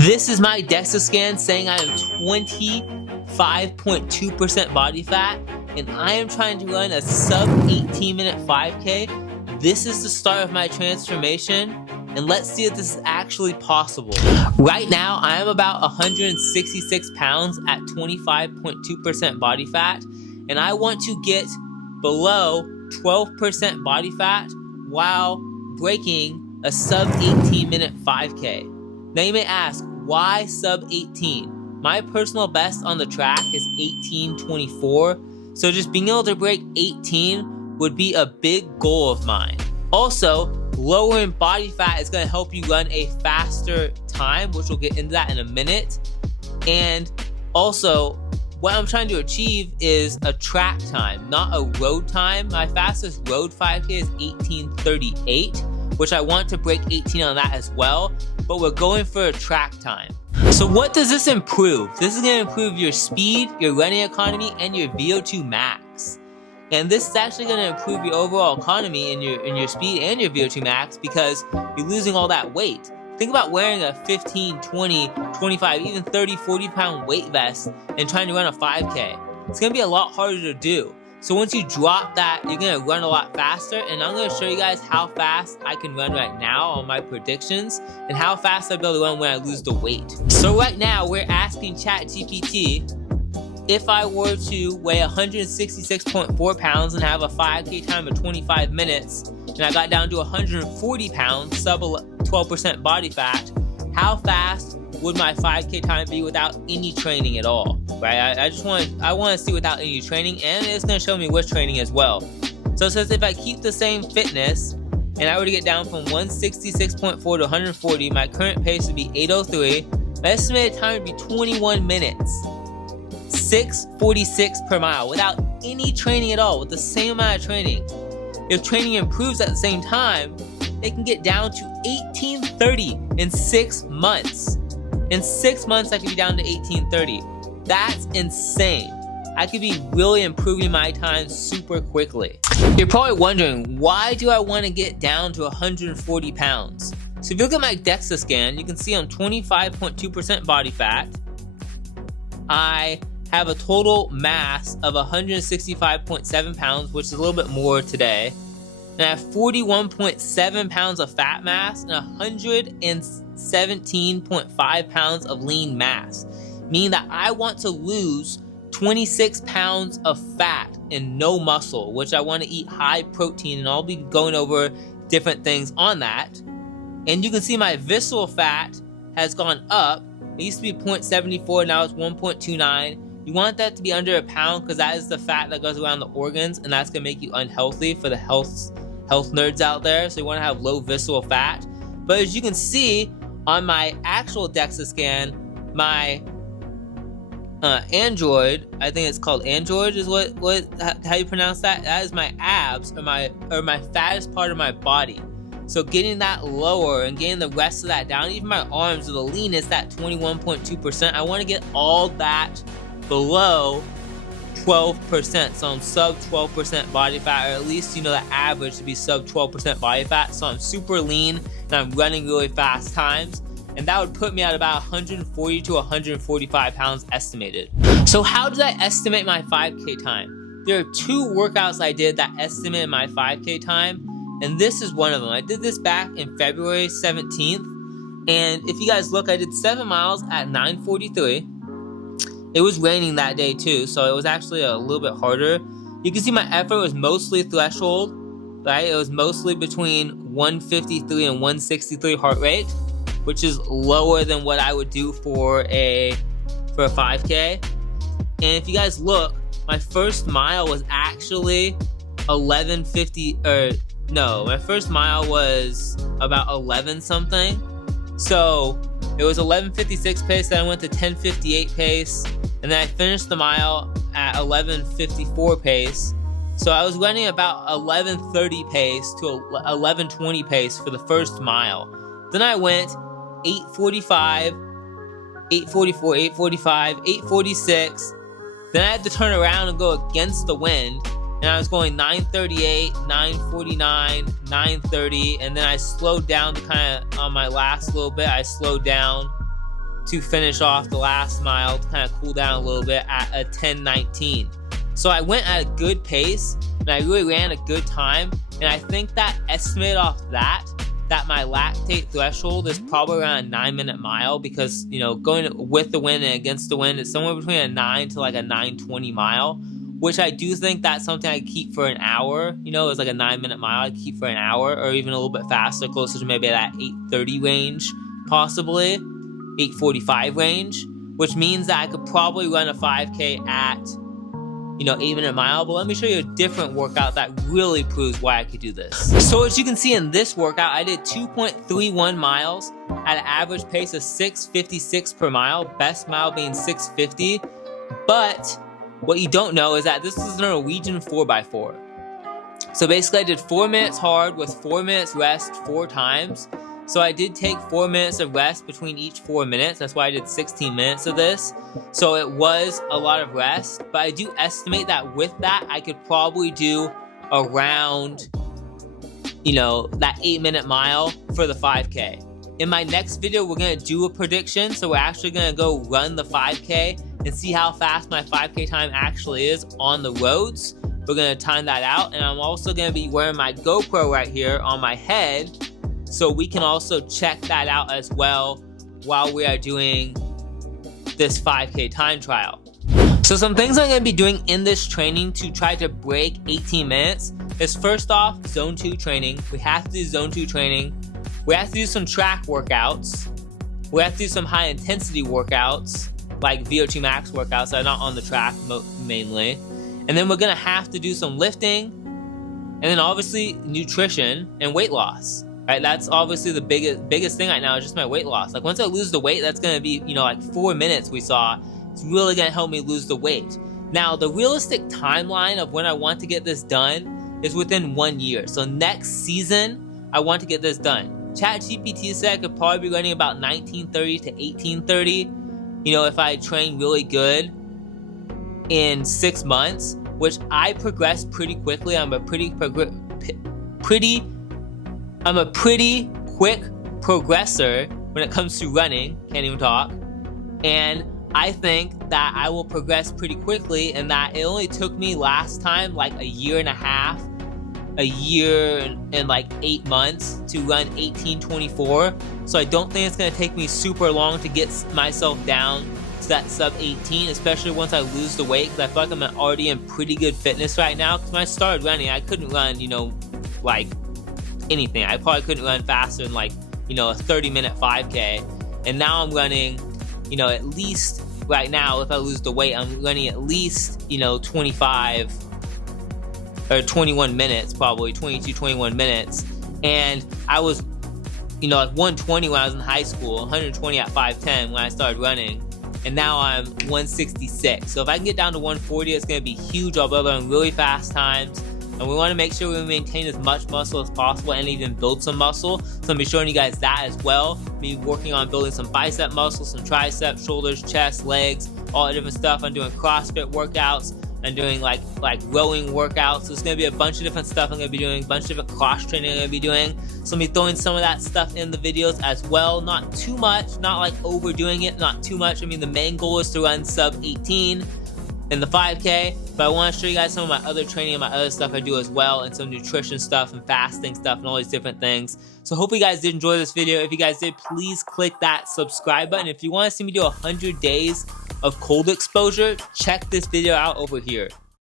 This is my DEXA scan saying I am 25.2% body fat, and I am trying to run a sub 18 minute 5K. This is the start of my transformation, and let's see if this is actually possible. Right now, I am about 166 pounds at 25.2% body fat, and I want to get below 12% body fat while breaking a sub 18 minute 5K. Now you may ask, why sub 18? My personal best on the track is 18:24, so just being able to break 18 would be a big goal of mine. Also, lowering body fat is going to help you run a faster time, which we'll get into that in a minute. And also, what I'm trying to achieve is a track time, not a road time. My fastest road 5K is 18:38, which I want to break 18 on that as well, but we're going for a track time. So what does this improve? This is going to improve your speed, your running economy, and your VO2 max. And this is actually going to improve your overall economy in your speed and your VO2 max because you're losing all that weight. Think about wearing a 15, 20, 25, even 30, 40 pound weight vest and trying to run a 5K. It's going to be a lot harder to do. So once you drop that, you're going to run a lot faster, and I'm going to show you guys how fast I can run right now on my predictions and how fast I'll be able to run when I lose the weight. So right now, we're asking ChatGPT if I were to weigh 166.4 pounds and have a 5K time of 25 minutes, and I got down to 140 pounds, sub 12% body fat, how fast would my 5K time be without any training at all, right? I want to see without any training, and it's going to show me with training as well. So it says if I keep the same fitness and I were to get down from 166.4 to 140, my current pace would be 8:03. My estimated time would be 21 minutes, 6:46 per mile without any training at all, with the same amount of training. If training improves at the same time, it can get down to 18:30 in 6 months. In 6 months, I could be down to 18:30. That's insane. I could be really improving my time super quickly. You're probably wondering, why do I want to get down to 140 pounds? So if you look at my DEXA scan, you can see I'm 25.2% body fat. I have a total mass of 165.7 pounds, which is a little bit more today. And I have 41.7 pounds of fat mass and 117.5 pounds of lean mass, meaning that I want to lose 26 pounds of fat and no muscle, which I want to eat high protein, and I'll be going over different things on that. And you can see my visceral fat has gone up. It used to be 0.74, now it's 1.29. You want that to be under a pound because that is the fat that goes around the organs, and that's going to make you unhealthy for the health nerds out there. So you want to have low visceral fat. But as you can see on my actual DEXA scan, my Android, I think it's called Android is how you pronounce that? That is my abs or my fattest part of my body. So getting that lower and getting the rest of that down, even my arms are the leanest at 21.2%. I want to get all that below 12%, so I'm sub 12% body fat, or at least the average to be sub 12% body fat. So I'm super lean and I'm running really fast times, and that would put me at about 140 to 145 pounds estimated. So how did I estimate my 5K time? There are 2 workouts I did that estimated my 5K time, and this is one of them. I did this back in February 17th, and if you guys look, I did 7 miles at 9:43. It was raining that day too, so it was actually a little bit harder. You can see my effort was mostly threshold, right? It was mostly between 153 and 163 heart rate, which is lower than what I would do for a 5K. And if you guys look, my first mile was actually 11:50, my first mile was about 11 something. So it was 11:56 pace, then I went to 10:58 pace, and then I finished the mile at 11:54 pace. So I was running about 11:30 pace to 11:20 pace for the first mile. Then I went 8:45, 8:44, 8:45, 8:46. Then I had to turn around and go against the wind, and I was going 9:38, 9:49, 9:30, and then I slowed down to on my last little bit, I slowed down to finish off the last mile to kind of cool down a little bit at a 10:19. So I went at a good pace and I really ran a good time. And I think that estimated off that my lactate threshold is probably around a 9-minute mile, because, you know, going with the wind and against the wind, it's somewhere between a 9 to like a 9:20 mile, which I do think that's something I keep for an hour. You know, it's like a 9-minute mile I keep for an hour, or even a little bit faster, closer to maybe that 8:30 range, possibly 8:45 range, which means that I could probably run a 5K at, you know, 8-minute mile. But let me show you a different workout that really proves why I could do this. So as you can see in this workout, I did 2.31 miles at an average pace of 6:56 per mile, best mile being 6:50. But what you don't know is that this is a Norwegian 4x4. So basically I did 4 minutes hard with 4 minutes rest 4 times. So I did take 4 minutes of rest between each 4 minutes. That's why I did 16 minutes of this. So it was a lot of rest, but I do estimate that with that, I could probably do around, you know, that 8-minute mile for the 5K. In my next video, we're gonna do a prediction. So we're actually gonna go run the 5K and see how fast my 5K time actually is on the roads. We're gonna time that out. And I'm also gonna be wearing my GoPro right here on my head, so we can also check that out as well while we are doing this 5K time trial. So some things I'm going to be doing in this training to try to break 18 minutes is, first off, zone 2 training. We have to do zone 2 training. We have to do some track workouts. We have to do some high intensity workouts, like VO2 max workouts that are not on the track mainly. And then we're going to have to do some lifting, and then obviously nutrition and weight loss. Right, that's obviously the biggest thing right now is just my weight loss. Like once I lose the weight, that's gonna be, you know, like 4 minutes we saw. It's really gonna help me lose the weight. Now, the realistic timeline of when I want to get this done is within 1 year. So next season, I want to get this done. ChatGPT said I could probably be running about 19:30 to 18:30. You know, if I train really good in 6 months, which I progress pretty quickly. I'm a pretty quick progressor when it comes to running. Can't even talk. And I think that I will progress pretty quickly, and that it only took me last time like a year and a half, a year and like 8 months to run 18:24. So I don't think it's going to take me super long to get myself down to that sub-18, especially once I lose the weight, because I feel like I'm already in pretty good fitness right now. Because when I started running, I couldn't run, you know, like anything. I probably couldn't run faster than like, you know, a 30-minute 5K. And now I'm running, you know, at least right now, if I lose the weight, I'm running at least, you know, 25 or 21 minutes, probably 22, 21 minutes. And I was, you know, like 120 when I was in high school, 120 at 5'10" when I started running. And now I'm 166. So if I can get down to 140, it's going to be huge. I'll be able to run really fast times. And we want to make sure we maintain as much muscle as possible and even build some muscle. So I'll be showing you guys that as well. Me working on building some bicep muscles, some triceps, shoulders, chest, legs, all that different stuff. I'm doing CrossFit workouts. I'm doing like rowing workouts. So it's going to be a bunch of different stuff I'm going to be doing, a bunch of different cross training I'm going to be doing. So I'll be throwing some of that stuff in the videos as well. Not too much, not like overdoing it, not too much. I mean, the main goal is to run sub-18 in the 5K, but I want to show you guys some of my other training and my other stuff I do as well, and some nutrition stuff and fasting stuff and all these different things. So hopefully you guys did enjoy this video. If you guys did, please click that subscribe button. If you want to see me do 100 days of cold exposure, check this video out over here.